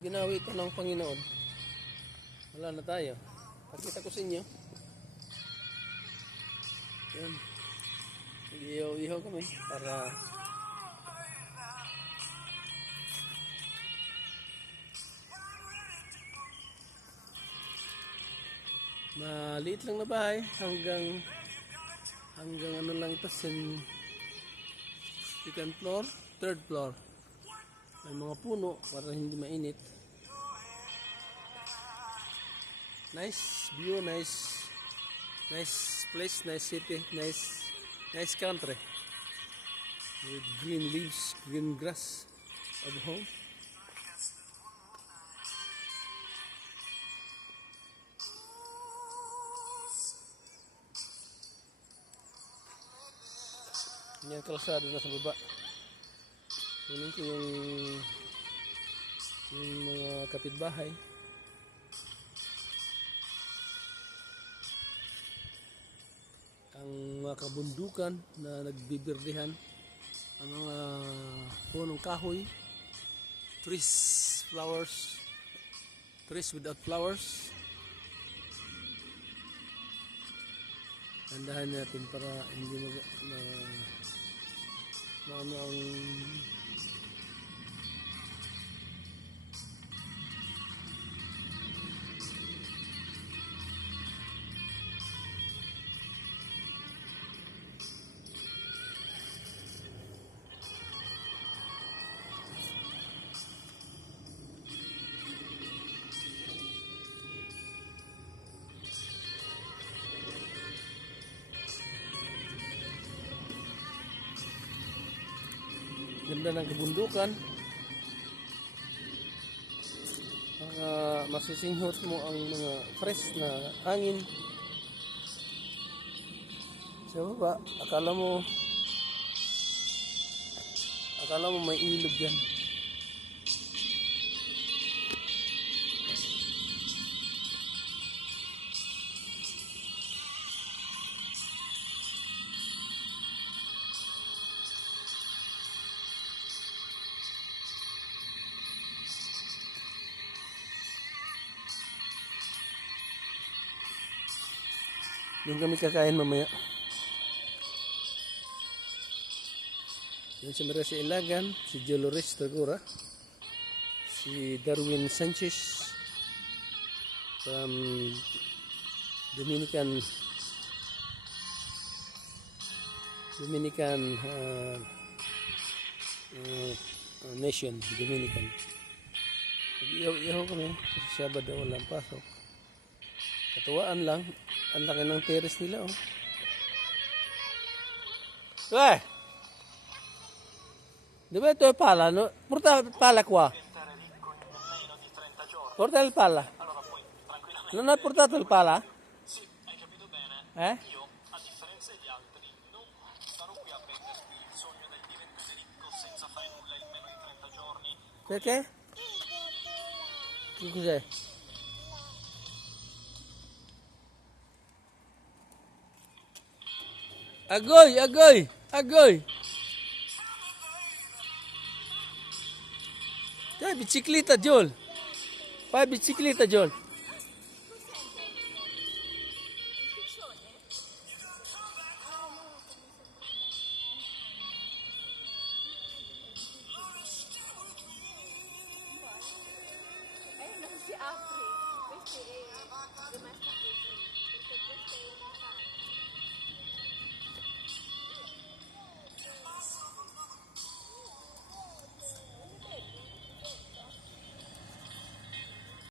Ginawi ito ng Panginoon. Wala na tayo. Pakita ko sa inyo. Yan. Ihaw-ihaw kami para maliit lang na bahay hanggang ano lang ito, second floor, third floor. May mga puno para hindi mainit. Nice view, nice place, nice city, nice country with green leaves, green grass of home. Yan, kalsada na sa baba. Kunin ko yung mga kapitbahay. Ang mga kabundukan na nagbibirdihan. Ang mga punong kahoy. Trees, flowers. Trees without flowers. Tandahan natin para hindi maano ang ganda ng kabundukan. Masisinghot mo ang mga fresh na hangin sa baba. Akala mo may ilog yan. Doon kami kakain mamaya. Yan si Marisa Ilagan, si Dolores Tagora, si Darwin Sanchez from Dominican nation, Dominican. Iyaw kami kasi Sabado walang pasok. Katuwaan lang. Ang laki ng terrace nila, oh. Uy! Dove ito yung pala? No? Porta il pala qua. Porta il pala. Non hai portato il pala? Eh? Perché? Che cos'è? Agoy, agoy, agoy. Dai, bicicletta, Joel. Fai bicicletta, Joel. Non si apre, questi è